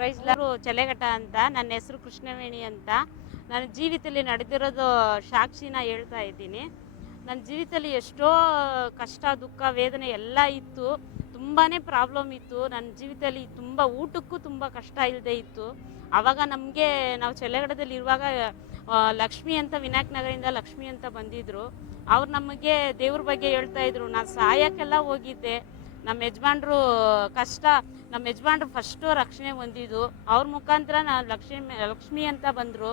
ಪ್ರೈಸ್ಲರು ಚಲೆಘಟ್ಟ ಅಂತ, ನನ್ನ ಹೆಸರು ಕೃಷ್ಣವೇಣಿ ಅಂತ, ನನ್ನ ಜೀವಿತದಲ್ಲಿ ನಡೆದಿರೋದು ಸಾಕ್ಷಿನ ಹೇಳ್ತಾ ಇದ್ದೀನಿ. ನನ್ನ ಜೀವಿತದಲ್ಲಿ ಎಷ್ಟೋ ಕಷ್ಟ, ದುಃಖ, ವೇದನೆ ಎಲ್ಲ ಇತ್ತು. ತುಂಬಾ ಪ್ರಾಬ್ಲಮ್ ಇತ್ತು. ನನ್ನ ಜೀವಿತದಲ್ಲಿ ತುಂಬ ಊಟಕ್ಕೂ ತುಂಬ ಕಷ್ಟ ಇಲ್ಲದೆ ಇತ್ತು. ಆವಾಗ ನಮಗೆ ನಾವು ಚಲೆಗಡದಲ್ಲಿ ಇರುವಾಗ ಲಕ್ಷ್ಮಿ ಅಂತ ವಿನಾಯಕ್ ನಗರಿಂದ ಲಕ್ಷ್ಮಿ ಅಂತ ಬಂದಿದ್ರು. ಅವ್ರು ನಮಗೆ ದೇವ್ರ ಬಗ್ಗೆ ಹೇಳ್ತಾ ಇದ್ರು. ನಾನು ಸಹಾಯಕ್ಕೆಲ್ಲ ಹೋಗಿದ್ದೆ. ನಮ್ಮ ಯಜಮಾನ್ರು ಕಷ್ಟ, ನಮ್ಮ ಯಜಮಾನ್ರು ಫಸ್ಟು ರಕ್ಷಣೆ ಹೊಂದಿದ್ದು ಅವ್ರ ಮುಖಾಂತರ ನಾನು ಲಕ್ಷ್ಮಿ ಲಕ್ಷ್ಮಿ ಅಂತ ಬಂದರು.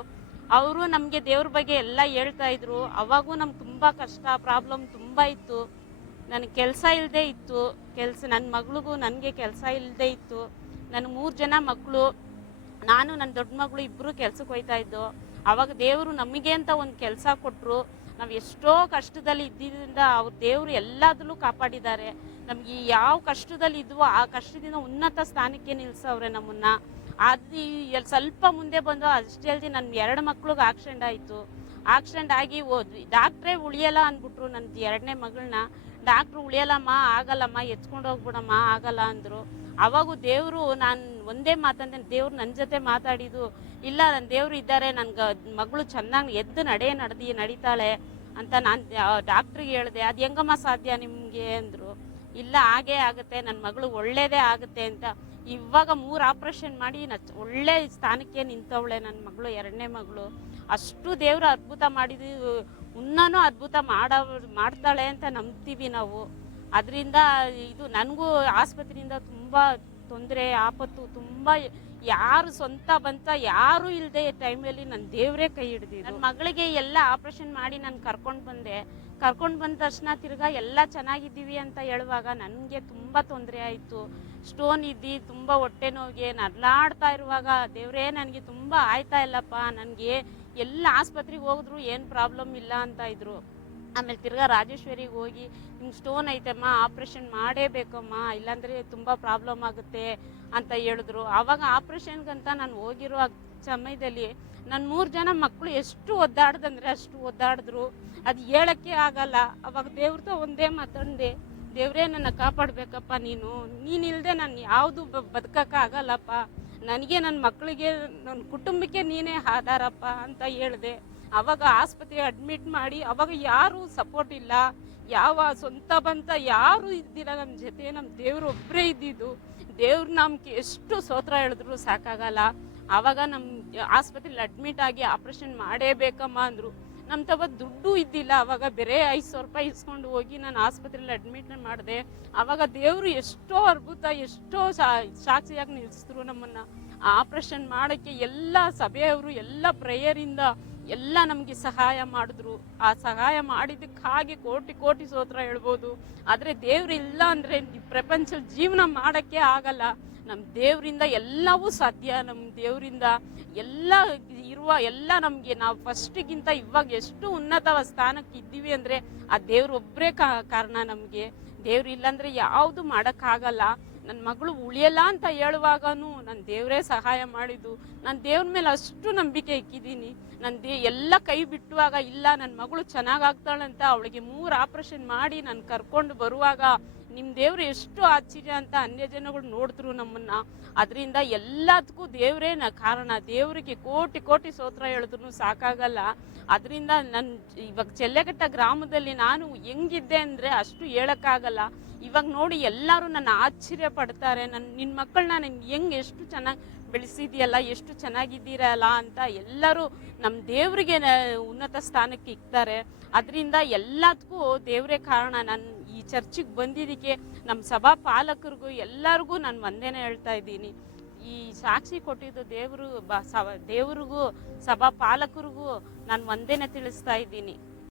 ಅವರು ನಮಗೆ ದೇವ್ರ ಬಗ್ಗೆ ಎಲ್ಲ ಹೇಳ್ತಾ ಇದ್ರು. ಅವಾಗೂ ನಮ್ಗೆ ತುಂಬ ಕಷ್ಟ ಪ್ರಾಬ್ಲಮ್ ತುಂಬ ಇತ್ತು. ನನಗೆ ಕೆಲಸ ಇಲ್ಲದೆ ಇತ್ತು. ಕೆಲಸ ನನ್ನ ಮಗಳಿಗೂ ನನಗೆ ಕೆಲಸ ಇಲ್ಲದೆ ಇತ್ತು. ನನ್ನ ಮೂರು ಜನ ಮಕ್ಕಳು ನಾನು ನನ್ನ ದೊಡ್ಡ ಮಗಳು ಇಬ್ಬರು ಕೆಲ್ಸಕ್ಕೆ ಹೋಯ್ತಾ ಇದ್ದು, ಅವಾಗ ದೇವರು ನಮಗೆ ಅಂತ ಒಂದು ಕೆಲಸ ಕೊಟ್ಟರು ನಾವು ಎಷ್ಟೋ ಕಷ್ಟದಲ್ಲಿ ಇದ್ದಿದ್ದರಿಂದ ಅವ್ರು ದೇವರು ಎಲ್ಲದರಲ್ಲೂ ಕಾಪಾಡಿದ್ದಾರೆ. ನಮ್ಗೆ ಯಾವ ಕಷ್ಟದಲ್ಲಿ ಇದ್ವೋ ಆ ಕಷ್ಟದಿಂದ ಉನ್ನತ ಸ್ಥಾನಕ್ಕೆ ನಿಲ್ಸವ್ರೆ ನಮ್ಮನ್ನ. ಅದು ಎಲ್ಲಿ ಸ್ವಲ್ಪ ಮುಂದೆ ಬಂದು ಅಷ್ಟೇ ಅಲ್ಲದೆ ನನ್ನ ಎರಡು ಮಕ್ಳಿಗೆ ಆಕ್ಸಿಡೆಂಟ್ ಆಯಿತು. ಆಕ್ಸಿಡೆಂಟ್ ಆಗಿ ಹೋದ್ವಿ. ಡಾಕ್ಟ್ರೇ ಉಳಿಯಲ್ಲ ಅಂದ್ಬಿಟ್ರು ನನ್ನ ಎರಡನೇ ಮಗಳನ್ನ ಡಾಕ್ಟ್ರು ಉಳಿಯಲ್ಲಮ್ಮ, ಆಗಲ್ಲಮ್ಮ, ಎತ್ಕೊಂಡು ಹೋಗ್ಬಿಡಮ್ಮ, ಆಗಲ್ಲ ಅಂದರು. ಅವಾಗೂ ದೇವರು ನಾನು ಒಂದೇ ಮಾತಂದ್ರೆ ದೇವ್ರು ನನ್ನ ಜೊತೆ ಮಾತಾಡಿದ್ದು, ಇಲ್ಲ ನನ್ನ ದೇವ್ರು ಇದ್ದಾರೆ, ನನ್ಗೆ ಮಗಳು ಚೆನ್ನಾಗಿ ಎದ್ದು ನಡೆ ನಡೆದು, ನಡೀತಾಳೆ ಅಂತ ನಾನು ಡಾಕ್ಟ್ರಿಗೆ ಹೇಳಿದೆ, ಅದು ಹೆಂಗಮ್ಮ ಸಾಧ್ಯ ನಿಮಗೆ ಅಂದರು. ಇಲ್ಲ, ಹಾಗೇ ಆಗುತ್ತೆ ನನ್ನ ಮಗಳು ಒಳ್ಳೇದೇ ಆಗುತ್ತೆ ಅಂತ. ಇವಾಗ ಮೂರು ಆಪ್ರೇಷನ್ ಮಾಡಿ, ನ ಒಳ್ಳೆ ಸ್ಥಾನಕ್ಕೆ ನಿಂತವಳೆ ನನ್ನ ಮಗಳು, ಎರಡನೇ ಮಗಳು. ಅಷ್ಟು ದೇವರು ಅದ್ಭುತ ಮಾಡಿದ್ವಿ ಉನ್ನೂ ಅದ್ಭುತ ಮಾಡ ಮಾಡ್ತಾಳೆ ಅಂತ ನಂಬ್ತೀವಿ ನಾವು. ಅದರಿಂದ ಇದು ನನಗೂ ಆಸ್ಪತ್ರೆಯಿಂದ ತುಂಬ ತೊಂದರೆ, ಆಪತ್ತು, ತುಂಬ ಯಾರು ಸ್ವಂತ ಬಂತ, ಯಾರು ಇಲ್ಲದೆ ಟೈಮಲ್ಲಿ ನನ್ನ ದೇವರೇ ಕೈ ಹಿಡ್ದಿದ್ದು. ನನ್ನ ಮಗಳಿಗೆ ಎಲ್ಲ ಆಪ್ರೇಷನ್ ಮಾಡಿ ನಾನು ಕರ್ಕೊಂಡು ಬಂದೆ. ಕರ್ಕೊಂಡು ಬಂದ ತಕ್ಷಣ ತಿರ್ಗಾ ಎಲ್ಲ ಚೆನ್ನಾಗಿದ್ದೀವಿ ಅಂತ ಹೇಳುವಾಗ ನನಗೆ ತುಂಬ ತೊಂದರೆ ಆಯಿತು. ಸ್ಟೋನ್ ಇದ್ದು, ತುಂಬ ಹೊಟ್ಟೆ ನೋವಿಗೆ, ನರ್ಲಾಡ್ತಾ ಇರುವಾಗ ದೇವರೇ ನನಗೆ ತುಂಬ ಆಯ್ತಾ ಇಲ್ಲಪ್ಪ, ನನಗೆ ಎಲ್ಲ ಆಸ್ಪತ್ರೆಗೆ ಹೋದ್ರು ಏನು ಪ್ರಾಬ್ಲಮ್ ಇಲ್ಲ ಅಂತ ಇದ್ರು. ಆಮೇಲೆ ತಿರ್ಗಾ ರಾಜೇಶ್ವರಿಗೆ ಹೋಗಿ ನಿಮ್ಗೆ ಸ್ಟೋನ್ ಐತಮ್ಮ ಆಪ್ರೇಷನ್ ಮಾಡೇಬೇಕಮ್ಮ ಇಲ್ಲಾಂದರೆ ತುಂಬ ಪ್ರಾಬ್ಲಮ್ ಆಗುತ್ತೆ ಅಂತ ಹೇಳಿದ್ರು. ಆವಾಗ ಆಪ್ರೇಷನ್ಗಂತ ನಾನು ಹೋಗಿರೋ ಸಮಯದಲ್ಲಿ ನನ್ನ ಮೂರು ಜನ ಮಕ್ಕಳು ಎಷ್ಟು ಒದ್ದಾಡ್ದಂದ್ರೆ ಅಷ್ಟು ಒದ್ದಾಡಿದ್ರು. ಅದು ಹೇಳಕ್ಕೆ ಆಗಲ್ಲ. ಅವಾಗ ದೇವ್ರದ್ದು ಒಂದೇ ಮಾತಂದೆ, ದೇವರೇ, ನನ್ನ ಕಾಪಾಡಬೇಕಪ್ಪ ನೀನು. ನೀನಿಲ್ಲದೆ ನಾನು ಯಾವುದು ಬದುಕೋಕ್ಕಾಗಲ್ಲಪ್ಪ ನನಗೆ ನನ್ನ ಮಕ್ಕಳಿಗೆ ನನ್ನ ಕುಟುಂಬಕ್ಕೆ ನೀನೇ ಆಧಾರಪ್ಪ ಅಂತ ಹೇಳಿದೆ. ಅವಾಗ ಆಸ್ಪತ್ರೆ ಅಡ್ಮಿಟ್ ಮಾಡಿ, ಅವಾಗ ಯಾರು ಸಪೋರ್ಟ್ ಇಲ್ಲ. ಯಾವ ಸ್ವಂತ ಬಂತ ಯಾರು ಇದ್ದಿಲ್ಲ. ನಮ್ಮ ಜೊತೆ ನಮ್ಮ ದೇವ್ರು ಒಬ್ಬರೇ ಇದ್ದಿದ್ದು. ದೇವ್ರ ನಮ್ಗೆ ಎಷ್ಟು ಸೋತ್ರ ಹೇಳಿದ್ರು ಸಾಕಾಗಲ್ಲ. ಆವಾಗ ನಮ್ಮ ಆಸ್ಪತ್ರೆಲಿ ಅಡ್ಮಿಟ್ ಆಗಿ ಆಪ್ರೇಷನ್ ಮಾಡೇಬೇಕಮ್ಮ ಅಂದರು. ನಮ್ಮ ತವ ದುಡ್ಡು ಇದ್ದಿಲ್ಲ, ಅವಾಗ ಬೇರೆ ಐದು ಸಾವಿರ ರೂಪಾಯಿ ಇಸ್ಕೊಂಡು ಹೋಗಿ ನಾನು ಆಸ್ಪತ್ರೆಯಲ್ಲಿ ಅಡ್ಮಿಟ್ ಮಾಡಿದೆ. ಆವಾಗ ದೇವರು ಎಷ್ಟೋ ಅದ್ಭುತ, ಎಷ್ಟೋ ಸಾಕ್ಷಿಯಾಗಿ ನಿಲ್ಲಿಸಿದ್ರು ನಮ್ಮನ್ನು. ಆಪ್ರೇಷನ್ ಮಾಡೋಕ್ಕೆ ಎಲ್ಲ ಸಭೆಯವರು, ಎಲ್ಲ ಪ್ರೇಯರಿಂದ ಎಲ್ಲ ನಮಗೆ ಸಹಾಯ ಮಾಡಿದ್ರು. ಆ ಸಹಾಯ ಮಾಡಿದ್ದಕ್ಕಾಗಿ ಕೋಟಿ ಕೋಟಿ ಸೋತ್ರ ಹೇಳ್ಬೋದು. ಆದರೆ ದೇವ್ರು ಇಲ್ಲ ಅಂದರೆ ಪ್ರಪಂಚದ ಜೀವನ ಮಾಡೋಕ್ಕೆ ಆಗಲ್ಲ. ನಮ್ಮ ದೇವರಿಂದ ಎಲ್ಲವೂ ಸಾಧ್ಯ ನಮ್ಮ ದೇವರಿಂದ ಎಲ್ಲ ಇರುವ ಎಲ್ಲ ನಮಗೆ ನಾವು ಫಸ್ಟಿಗಿಂತ ಇವಾಗ ಎಷ್ಟು ಉನ್ನತ ಸ್ಥಾನಕ್ಕೆ ಇದ್ದೀವಿ ಅಂದರೆ ಆ ದೇವ್ರು ಒಬ್ಬರೇ ಕಾರಣ ನಮಗೆ. ದೇವ್ರು ಇಲ್ಲಾಂದರೆ ಯಾವುದು ಮಾಡೋಕ್ಕಾಗಲ್ಲ. ನನ್ನ ಮಗಳು ಉಳಿಯಲ್ಲ ಅಂತ ಹೇಳುವಾಗನೂ ನನ್ನ ದೇವರೇ ಸಹಾಯ ಮಾಡಿದ್ದು. ನಾನು ದೇವ್ರ ಮೇಲೆ ಅಷ್ಟು ನಂಬಿಕೆ ಇಕ್ಕಿದ್ದೀನಿ. ನನ್ನ ದೇ, ಎಲ್ಲ ಕೈ ಬಿಟ್ಟುವಾಗ ಇಲ್ಲ ನನ್ನ ಮಗಳು ಚೆನ್ನಾಗಾಗ್ತಾಳಂತ ಅವಳಿಗೆ ಮೂರು ಆಪ್ರೇಷನ್ ಮಾಡಿ ನಾನು ಕರ್ಕೊಂಡು ಬರುವಾಗ ನಿಮ್ಮ ದೇವ್ರು ಎಷ್ಟು ಆಶ್ಚರ್ಯ ಅಂತ ಅನ್ಯ ಜನಗಳು ನೋಡಿದ್ರು ನಮ್ಮನ್ನ. ಅದರಿಂದ ಎಲ್ಲದಕ್ಕೂ ದೇವರೇನ ಕಾರಣ. ದೇವರಿಗೆ ಕೋಟಿ ಕೋಟಿ ಸ್ತೋತ್ರ ಹೇಳಿದ್ರು ಸಾಕಾಗಲ್ಲ. ಅದರಿಂದ ನನ್ನ ಇವಾಗ ಚೆಲ್ಲೆಘಟ್ಟ ಗ್ರಾಮದಲ್ಲಿ ನಾನು ಹೆಂಗಿದ್ದೆ ಅಂದರೆ ಅಷ್ಟು ಹೇಳೋಕ್ಕಾಗಲ್ಲ. ಇವಾಗ ನೋಡಿ ಎಲ್ಲರೂ ನನ್ನ ಆಶ್ಚರ್ಯ ಪಡ್ತಾರೆ. ನನ್ನ ನಿನ್ನ ಮಕ್ಕಳನ್ನ ನಾನು ಹೆಂಗೆ ಎಷ್ಟು ಚೆನ್ನಾಗಿ ಬೆಳೆಸಿದ್ಯಲ್ಲ, ಎಷ್ಟು ಚೆನ್ನಾಗಿದ್ದೀರಲ್ಲ ಅಂತ ಎಲ್ಲರೂ ನಮ್ಮ ದೇವರಿಗೆ ಉನ್ನತ ಸ್ಥಾನಕ್ಕೆ ಇಕ್ತಾರೆ. ಅದರಿಂದ ಎಲ್ಲದಕ್ಕೂ ದೇವರೇ ಕಾರಣ. ನಾನು ಈ ಚರ್ಚಿಗೆ ಬಂದಿದ್ದಕ್ಕೆ ನಮ್ಮ ಸಭಾ ಪಾಲಕರಿಗೂ ಎಲ್ಲರಿಗೂ ನಾನು ಒಂದೇನೇ ಹೇಳ್ತಾ ಇದ್ದೀನಿ. ಈ ಸಾಕ್ಷಿ ಕೊಟ್ಟಿದ್ದು ದೇವರು ಬ ಸ ದೇವ್ರಿಗೂ, ಸಭಾ ಪಾಲಕರಿಗೂ ನಾನು ಒಂದೇನೆ ತಿಳಿಸ್ತಾ ಇದ್ದೀನಿ.